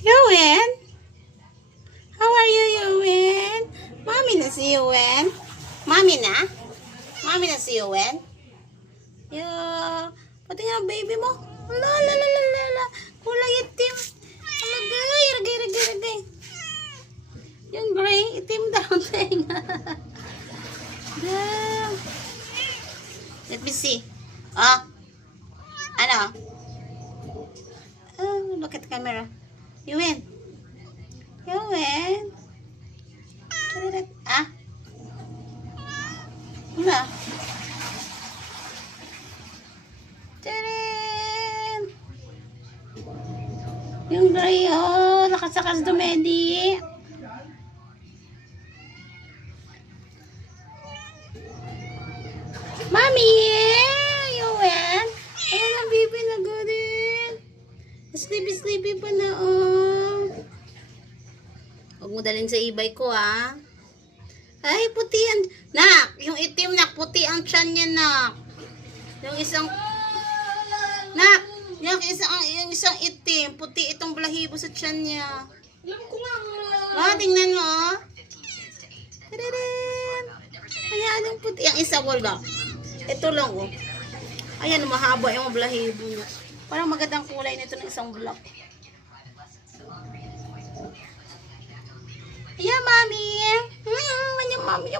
Yuen? How are you, Yuen? Mommy na si Yuen. Mommy na? Mommy na si Yuen? Yeah. Pati nga baby mo. La la la la la la. Kulay itim. Alagay, ragay, ragay, ragay. Yung gray, itim daw tenga. Damn. Let me see. Ah. Ano? Oh, look at the camera. Yuen. Yuen. Ah. Ano? Tarin. Yung gray, oh. Nakasakas dumedi. Mami! Yuen! Ayan ang baby na galing. Sleepy pa na, oh. Huwag mo dalhin sa ibay ko, ah. Ay, puti ang... Nak! Yung itim, nak. Puti ang tiyan niya, nak. Yung isang... Nak! Yung isang itim. Puti itong balahibo sa tiyan niya. Alam ko nga. Oh, tingnan mo, oh. Tadadam! Ayan, yung puti. Yung isa, wala. Ito lang, oh. Ayan, mahaba yung balahibo niya. Parang magandang kulay nito ng isang block. Ayan, mami. Ayan, mami.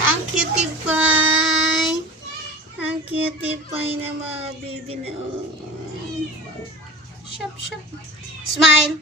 Ang cutie pie. Ang cutie pie na mga baby na, oh. Shop. Smile.